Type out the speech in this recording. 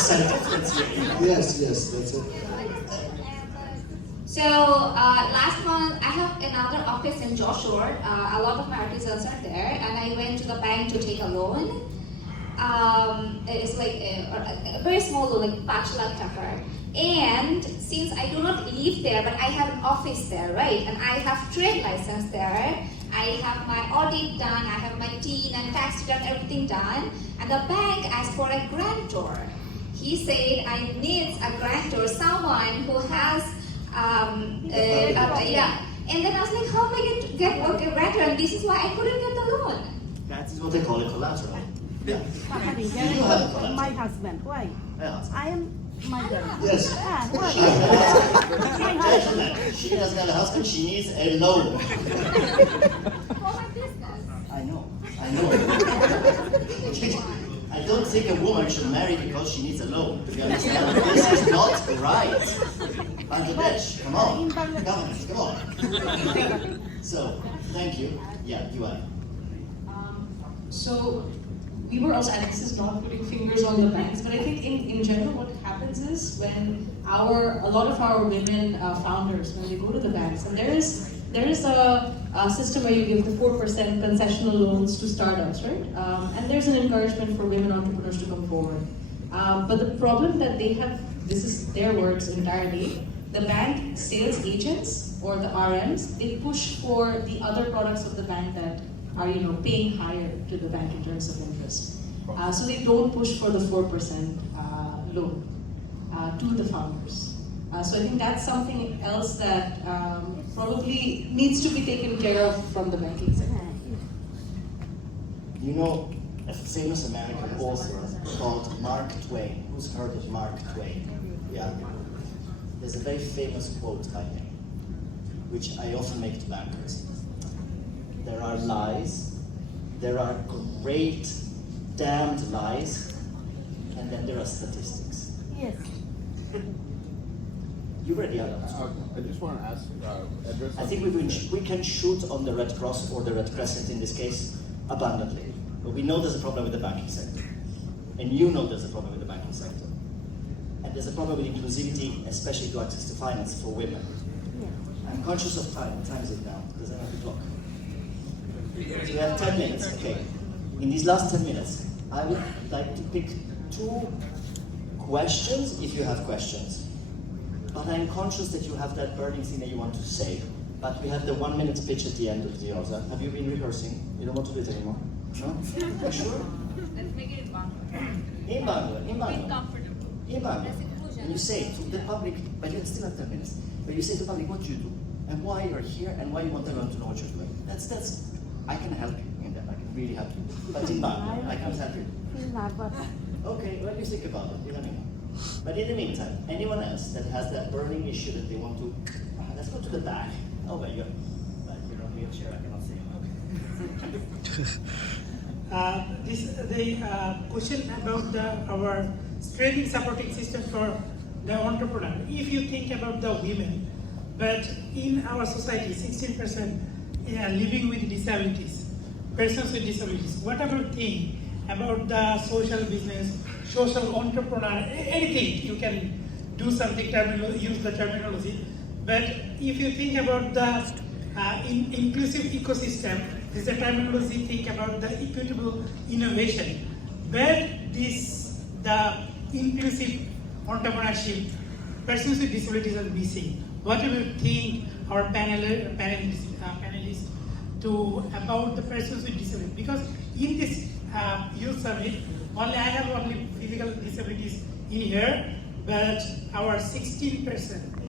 4% difference here. Yes, that's it. So last month I have another office in Joshua. A lot of my artisans are there, and I went to the bank to take a loan. It's like a very small loan, like 5 lakh taka. And since I do not live there, but I have an office there, right? And I have trade license there. I have my audit done, I have my TIN and tax return, everything done. And the bank asked for a grantor. He said I need a grantor, someone who has, yeah. And then I was like, how am I going to get a grantor? And this is why I couldn't get the loan. That is what they call a collateral. Yeah. You have my husband. Why? Yeah. I am my girl. Yes. Why? Gentlemen, she doesn't have a husband, she needs a loan. For my business. I know. I don't think a woman should marry because she needs a loan. Do you understand? This is not right. Bangladesh, come on. Government, come on. So, thank you. Yeah, you are. So we were also, and this is not putting fingers on the banks, but I think in general what happens is when a lot of our women founders, when they go to the banks, and there is a system where you give the 4% concessional loans to startups, right? And there's an encouragement for women entrepreneurs to come forward. But the problem that they have, this is their words entirely, the bank sales agents or the RMs, they push for the other products of the bank that are paying higher to the bank in terms of interest. So they don't push for the 4% loan to the founders. So I think that's something else that probably needs to be taken care of from the banking sector. You know a famous American author called Mark Twain. Who's heard of Mark Twain? Yeah. There's a very famous quote by him, which I often make to bankers. There are lies, there are great damned lies, and then there are statistics. Yes. You ready? I just want to ask, address. I think we can shoot on the Red Cross or the Red Crescent in this case abundantly. But we know there's a problem with the banking sector. And you know there's a problem with the banking sector. And there's a problem with inclusivity, especially to access to finance for women. Yeah. I'm conscious of time. What time is it now? Because I have the clock. So we have 10 minutes, okay. In these last 10 minutes, I would like to pick 2 questions, if you have questions. But I'm conscious that you have that burning thing that you want to say. But we have the 1-minute pitch at the end of the other. Have you been rehearsing? You don't want to do it anymore? No? You sure? Let's make it in Bangla. In Bangla, in Bangla. Comfortable. In Bangla. That's inclusion. And you say to the public, but you still have 10 minutes, but you say to the public what you do, and why you're here, and why you want everyone to know what you're doing. That's, I can help you in that, I can really help you. But in Bangla, I can't help you. Okay, well, you think about it, you let me know. But in the meantime, anyone else that has that burning issue that they want to, let's go to the back. Oh, but you're on wheelchair, I cannot see you. The question about our training supporting system for the entrepreneur. If you think about the women, but in our society, 16% living with disabilities, persons with disabilities. Whatever thing about the social business, social entrepreneur, anything you can do something, use the terminology. But if you think about the inclusive ecosystem, this is a terminology, think about the equitable innovation. Where the inclusive entrepreneurship, persons with disabilities are missing. What do you think our panelists about the persons with disabilities? Because in this youth summit, I have only physical disabilities in here, but our 16%